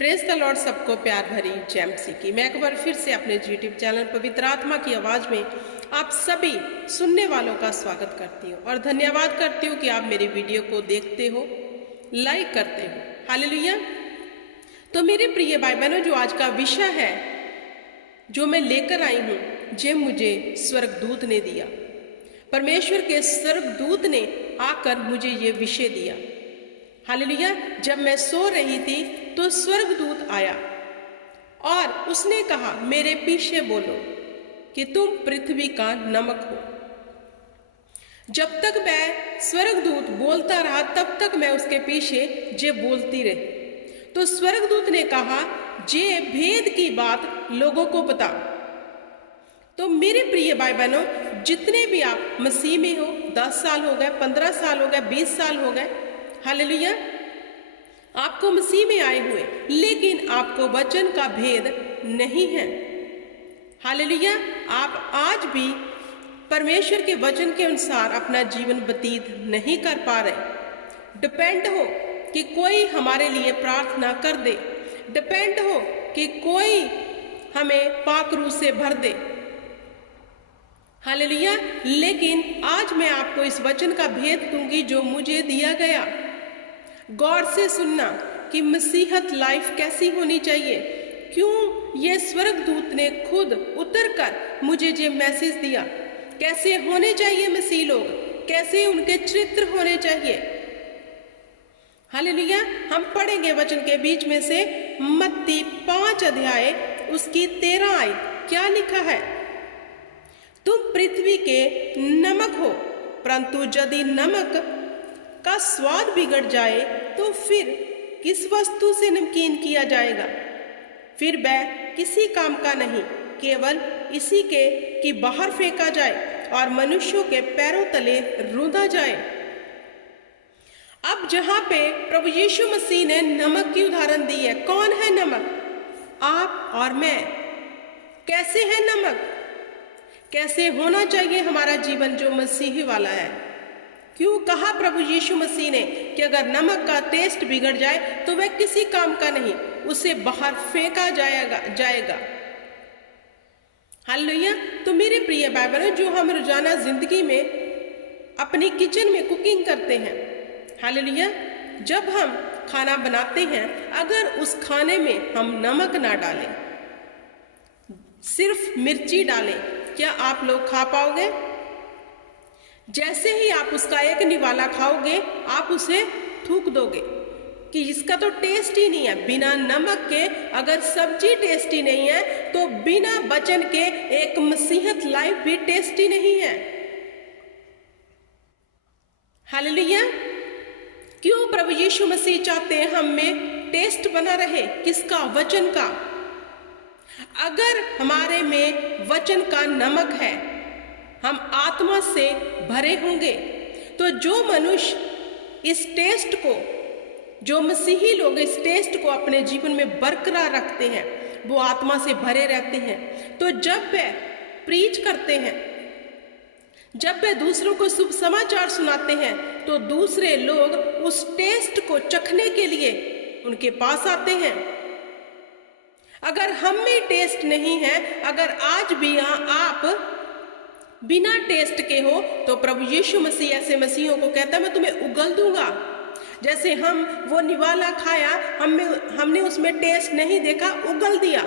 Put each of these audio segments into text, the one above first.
Praise the Lord. सबको प्यार भरी जय मसीह की। मैं एक बार फिर से अपने यूट्यूब चैनल पवित्र आत्मा की आवाज़ में आप सभी सुनने वालों का स्वागत करती हूँ और धन्यवाद करती हूँ कि आप मेरी वीडियो को देखते हो, लाइक करते हो। हालेलुया। तो मेरे प्रिय भाई बहनों, जो आज का विषय है जो मैं लेकर आई हूँ, जो मुझे स्वर्गदूत ने दिया। परमेश्वर के स्वर्गदूत ने आकर मुझे ये विषय दिया। हालेलुया। जब मैं सो रही थी तो स्वर्गदूत आया और उसने कहा, मेरे पीछे बोलो कि तुम पृथ्वी का नमक हो। जब तक वह स्वर्गदूत बोलता रहा तब तक मैं उसके पीछे जे बोलती रही। तो स्वर्गदूत ने कहा, जे भेद की बात लोगों को बता। तो मेरे प्रिय भाई बहनों, जितने भी आप मसीह में हो, 10 साल हो गए, 15 साल हो गए, 20 साल हो गए, हालेलुया, आपको मसीह में आए हुए, लेकिन आपको वचन का भेद नहीं है। हालेलुया। आप आज भी परमेश्वर के वचन के अनुसार अपना जीवन व्यतीत नहीं कर पा रहे। डिपेंड हो कि कोई हमारे लिए प्रार्थना कर दे, डिपेंड हो कि कोई हमें पाक रूह से भर दे। हालेलुया। लेकिन आज मैं आपको इस वचन का भेद दूंगी जो मुझे दिया गया। गौर से सुनना कि मसीहत लाइफ कैसी होनी चाहिए। क्यों ये स्वर्गदूत ने खुद उतरकर मुझे ये मैसेज दिया। कैसे होने चाहिए मसीह लोग, कैसे उनके चरित्र होने चाहिए। हालेलुया। हम पढ़ेंगे वचन के बीच में से मत्ती 5 अध्याय उसकी 13 आयत। क्या लिखा है? तुम पृथ्वी के नमक हो, परंतु यदि नमक का स्वाद बिगड़ जाए तो फिर किस वस्तु से नमकीन किया जाएगा? फिर वह किसी काम का नहीं, केवल इसी के कि बाहर फेंका जाए और मनुष्यों के पैरों तले रौंदा जाए। अब जहां पे प्रभु यीशु मसीह ने नमक की उदाहरण दी है, कौन है नमक? आप और मैं। कैसे है नमक? कैसे होना चाहिए हमारा जीवन जो मसीही वाला है? क्यों कहा प्रभु यीशु मसीह ने कि अगर नमक का टेस्ट बिगड़ जाए तो वह किसी काम का नहीं, उसे बाहर फेंका जाएगा। हालेलुया। तो मेरे प्रिय भाई बहनों, जो हम रोजाना जिंदगी में अपनी किचन में कुकिंग करते हैं, हालेलुया, जब हम खाना बनाते हैं, अगर उस खाने में हम नमक ना डालें, सिर्फ मिर्ची डालें, क्या आप लोग खा पाओगे? जैसे ही आप उसका एक निवाला खाओगे, आप उसे थूक दोगे कि इसका तो टेस्ट ही नहीं है। बिना नमक के अगर सब्जी टेस्टी नहीं है तो बिना वचन के एक मसीहत लाइफ भी टेस्टी नहीं है। हालेलुया। क्यों प्रभु यीशु मसीह चाहते हैं हम में टेस्ट बना रहे? किसका? वचन का। अगर हमारे में वचन का नमक है, हम आत्मा से भरे होंगे, तो जो मनुष्य इस टेस्ट को, जो मसीही लोग इस टेस्ट को अपने जीवन में बरकरार रखते हैं, वो आत्मा से भरे रहते हैं। तो जब वे प्रीच करते हैं, जब वे दूसरों को शुभ समाचार सुनाते हैं, तो दूसरे लोग उस टेस्ट को चखने के लिए उनके पास आते हैं। अगर हम में टेस्ट नहीं है, अगर आज भी आप बिना टेस्ट के हो, तो प्रभु यीशु मसीह ऐसे मसीहों को कहता है, मैं तुम्हें उगल दूंगा। जैसे हम वो निवाला खाया, हमने उसमें टेस्ट नहीं देखा, उगल दिया।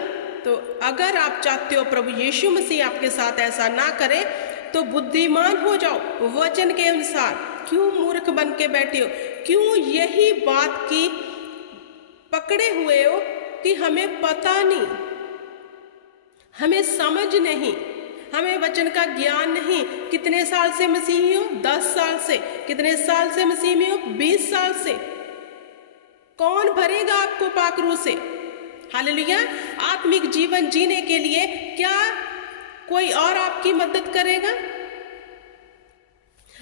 तो अगर आप चाहते हो प्रभु यीशु मसीह आपके साथ ऐसा ना करे, तो बुद्धिमान हो जाओ वचन के अनुसार। क्यों मूर्ख बन के बैठे हो? क्यों यही बात की पकड़े हुए हो कि हमें पता नहीं, हमें समझ नहीं, हमें वचन का ज्ञान नहीं। कितने साल से मसीही हो? 10 साल से। कितने साल से मसीह में हो? 20 साल से। कौन भरेगा आपको पाक रूह से? हालेलुया। आत्मिक जीवन जीने के लिए क्या कोई और आपकी मदद करेगा?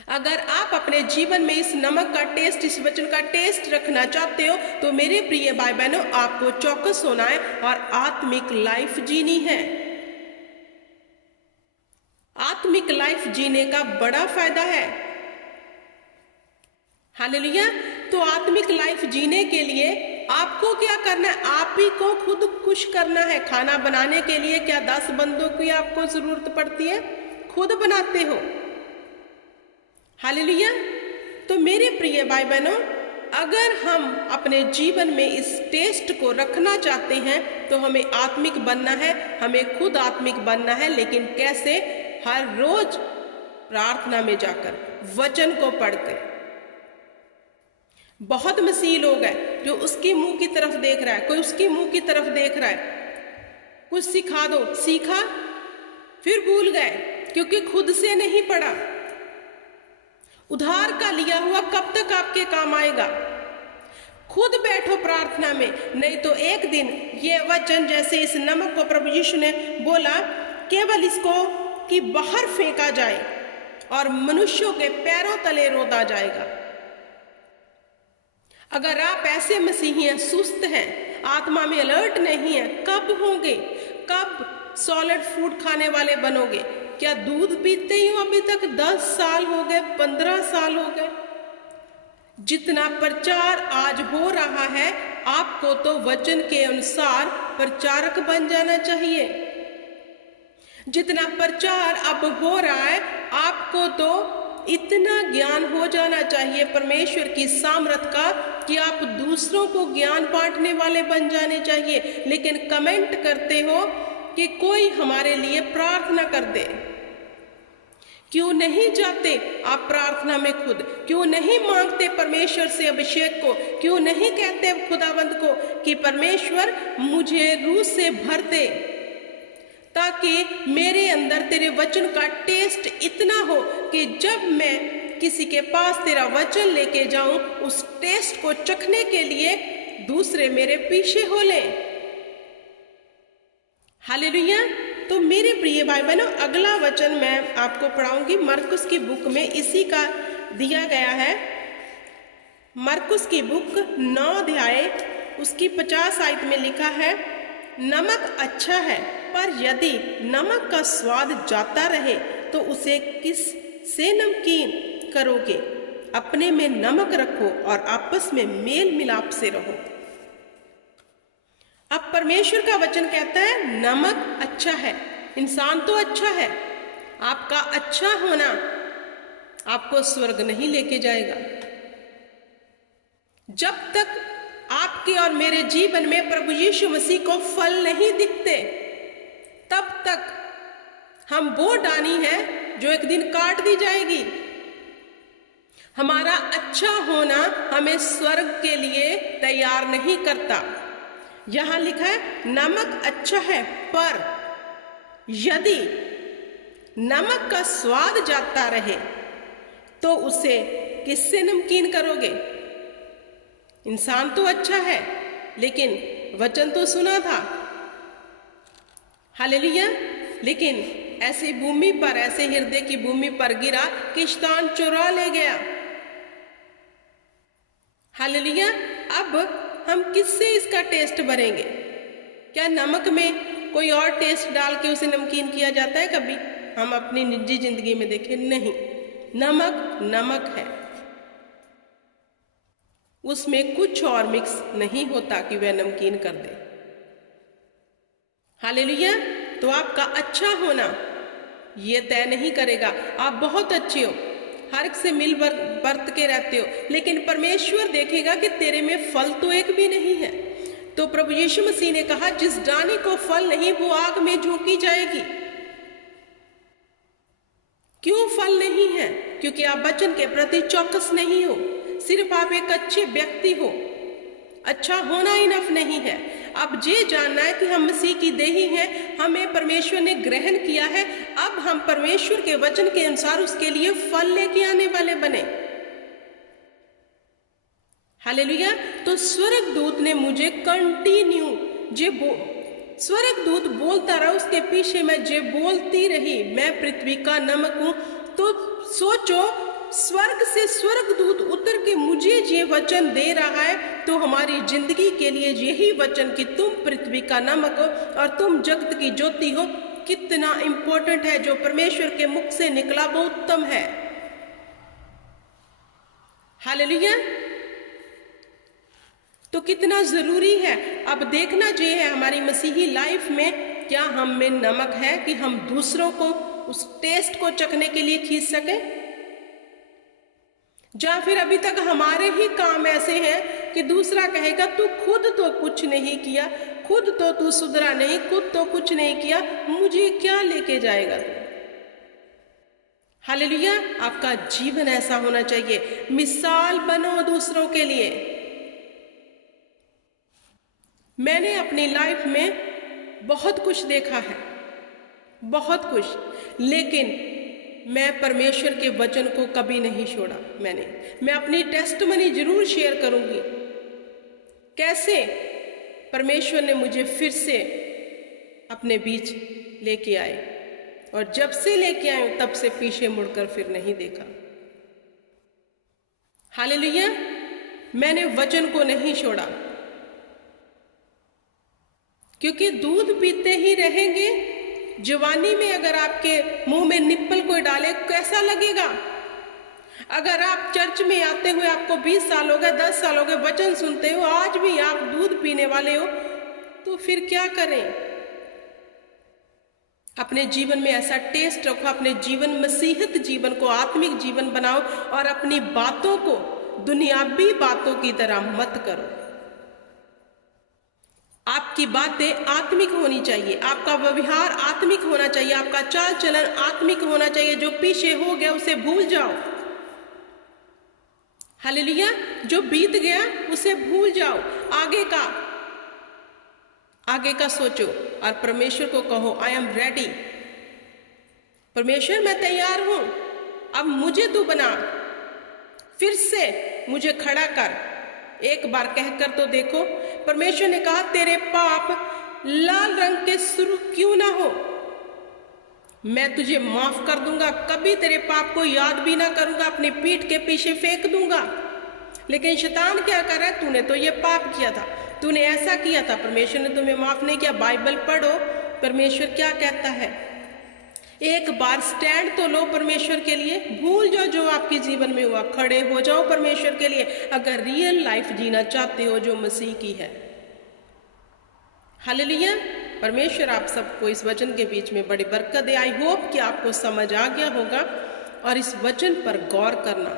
अगर आप अपने जीवन में इस नमक का टेस्ट, इस वचन का टेस्ट रखना चाहते हो, तो मेरे प्रिय भाई बहनों, आपको चौकस होना है और आत्मिक लाइफ जीनी है। आत्मिक लाइफ जीने का बड़ा फायदा है। हालेलुया। तो आत्मिक लाइफ जीने के लिए आपको क्या करना है? आप ही को खुद खुश करना है। खाना बनाने के लिए क्या 10 बंदों की आपको जरूरत पड़ती है? खुद बनाते हो। हालेलुया। तो मेरे प्रिय भाई बहनों, अगर हम अपने जीवन में इस टेस्ट को रखना चाहते हैं तो हमें आत्मिक बनना है, हमें खुद आत्मिक बनना है। लेकिन कैसे? हर रोज प्रार्थना में जाकर, वचन को पढ़कर। बहुत मसीह लोग हैं जो उसके मुंह की तरफ देख रहा है, कोई उसके मुंह की तरफ देख रहा है। कुछ सिखा दो, सीखा फिर भूल गए क्योंकि खुद से नहीं पढ़ा। उधार का लिया हुआ कब तक आपके काम आएगा? खुद बैठो प्रार्थना में, नहीं तो एक दिन ये वचन जैसे इस नमक को प्रभु यीशु ने बोला, केवल इसको कि बाहर फेंका जाए और मनुष्यों के पैरों तले रोदा जाएगा। अगर आप ऐसे मसीही हैं, सुस्त हैं, आत्मा में अलर्ट नहीं है, कब होंगे? कब सॉलिड फूड खाने वाले बनोगे? क्या दूध पीते ही हो अभी तक? 10 साल हो गए, 15 साल हो गए। जितना प्रचार आज हो रहा है, आपको तो वचन के अनुसार प्रचारक बन जाना चाहिए। जितना प्रचार अब हो रहा है, आपको तो इतना ज्ञान हो जाना चाहिए परमेश्वर की सामर्थ का कि आप दूसरों को ज्ञान बांटने वाले बन जाने चाहिए। लेकिन कमेंट करते हो कि कोई हमारे लिए प्रार्थना कर दे। क्यों नहीं जाते आप प्रार्थना में खुद? क्यों नहीं मांगते परमेश्वर से अभिषेक को? क्यों नहीं कहते खुदावंद को कि परमेश्वर मुझे रूह से भर दे, ताकि मेरे अंदर तेरे वचन का टेस्ट इतना हो कि जब मैं किसी के पास तेरा वचन लेके जाऊं, उस टेस्ट को चखने के लिए दूसरे मेरे पीछे हो ले। हालेलुया। तो मेरे प्रिय भाई बहनों, अगला वचन मैं आपको पढ़ाऊंगी। मरकुस की बुक में इसी का दिया गया है। मरकुस की बुक 9 अध्याय उसकी 50 आयत में लिखा है, नमक अच्छा है, पर यदि नमक का स्वाद जाता रहे तो उसे किस से नमकीन करोगे? अपने में नमक रखो और आपस में मेल मिलाप से रहो। अब परमेश्वर का वचन कहता है नमक अच्छा है। इंसान तो अच्छा है, आपका अच्छा होना आपको स्वर्ग नहीं लेके जाएगा। जब तक आपके और मेरे जीवन में प्रभु यीशु मसीह को फल नहीं दिखते, तब तक हम वो डानी है जो एक दिन काट दी जाएगी। हमारा अच्छा होना हमें स्वर्ग के लिए तैयार नहीं करता। यहां लिखा है नमक अच्छा है, पर यदि नमक का स्वाद जाता रहे तो उसे किससे नमकीन करोगे? इंसान तो अच्छा है, लेकिन वचन तो सुना था। हालेलुया। लेकिन ऐसी भूमि पर, ऐसे हृदय की भूमि पर गिरा कि शैतान चुरा ले गया। हालेलुया। अब हम किससे इसका टेस्ट भरेंगे? क्या नमक में कोई और टेस्ट डाल के उसे नमकीन किया जाता है कभी? हम अपनी निजी जिंदगी में देखें, नहीं। नमक नमक है, उसमें कुछ और मिक्स नहीं होता कि वह नमकीन कर दे। हालेलुया। तो आपका अच्छा होना ये तय नहीं करेगा आप बहुत अच्छे हो, हर एक से मिल बरत के रहते हो, लेकिन परमेश्वर देखेगा कि तेरे में फल तो एक भी नहीं है। तो प्रभु यीशु मसीह ने कहा, जिस डाली को फल नहीं वो आग में झोंकी जाएगी। क्यों फल नहीं है? क्योंकि आप वचन के प्रति चौकस नहीं हो। सिर्फ आप एक अच्छे व्यक्ति हो, अच्छा होना इनफ नहीं है। अब ये जानना है कि हम मसीह की देही हैं, हमें परमेश्वर ने ग्रहण किया है। अब हम परमेश्वर के वचन के अनुसार उसके लिए फल लेके आने वाले बने। हालेलुया। तो स्वर्गदूत ने मुझे कंटिन्यू स्वर्गदूत बोलता रहा, उसके पीछे मैं जे बोलती रही, मैं पृथ्वी का नमक हूं। तो सोचो, स्वर्ग से स्वर्गदूत उतर के मुझे ये वचन दे रहा है, तो हमारी जिंदगी के लिए यही वचन कि तुम पृथ्वी का नमक हो और तुम जगत की ज्योति हो, कितना इंपॉर्टेंट है। जो परमेश्वर के मुख से निकला वो उत्तम है। हालेलुया। तो कितना जरूरी है अब देखना चाहिए हमारी मसीही लाइफ में, क्या हम में नमक है कि हम दूसरों को उस टेस्ट को चखने के लिए खींच सके, या फिर अभी तक हमारे ही काम ऐसे हैं कि दूसरा कहेगा तू खुद तो कुछ नहीं किया, खुद तो तू सुधरा नहीं, खुद तो कुछ नहीं किया, मुझे क्या लेके जाएगा तू। हालेलुया। आपका जीवन ऐसा होना चाहिए, मिसाल बनो दूसरों के लिए। मैंने अपनी लाइफ में बहुत कुछ देखा है, बहुत कुछ, लेकिन मैं परमेश्वर के वचन को कभी नहीं छोड़ा। मैं अपनी टेस्टमनी जरूर शेयर करूंगी, कैसे परमेश्वर ने मुझे फिर से अपने बीच लेके आए, और जब से लेके आए तब से पीछे मुड़कर फिर नहीं देखा। हालेलुया। मैंने वचन को नहीं छोड़ा, क्योंकि दूध पीते ही रहेंगे। जवानी में अगर आपके मुंह में निप्पल कोई डाले कैसा लगेगा? अगर आप चर्च में आते हुए आपको 20 साल हो गए, 10 साल हो गए, वचन सुनते हो, आज भी आप दूध पीने वाले हो, तो फिर क्या करें? अपने जीवन में ऐसा टेस्ट रखो, अपने जीवन मसीहत जीवन को आत्मिक जीवन बनाओ, और अपनी बातों को दुनियावी बातों की तरह मत करो। आपकी बातें आत्मिक होनी चाहिए, आपका व्यवहार आत्मिक होना चाहिए, आपका चाल चलन आत्मिक होना चाहिए। जो पीछे हो गया उसे भूल जाओ। हालेलुया। जो बीत गया उसे भूल जाओ, आगे का सोचो, और परमेश्वर को कहो आई एम रेडी। परमेश्वर मैं तैयार हूं, अब मुझे तू बना, फिर से मुझे खड़ा कर। एक बार कहकर तो देखो। परमेश्वर ने कहा तेरे पाप लाल रंग के सुर्ख क्यों ना हो, मैं तुझे माफ कर दूंगा, कभी तेरे पाप को याद भी ना करूंगा, अपनी पीठ के पीछे फेंक दूंगा। लेकिन शैतान क्या कर रहा है? तूने तो ये पाप किया था, तूने ऐसा किया था, परमेश्वर ने तुम्हें माफ नहीं किया। बाइबल पढ़ो, परमेश्वर क्या कहता है। एक बार स्टैंड तो लो परमेश्वर के लिए, भूल जाओ जो आपके जीवन में हुआ, खड़े हो जाओ परमेश्वर के लिए, अगर रियल लाइफ जीना चाहते हो जो मसीह की है। हालेलुया। परमेश्वर आप सबको इस वचन के बीच में बड़ी बरकत दे। आई होप कि आपको समझ आ गया होगा, और इस वचन पर गौर करना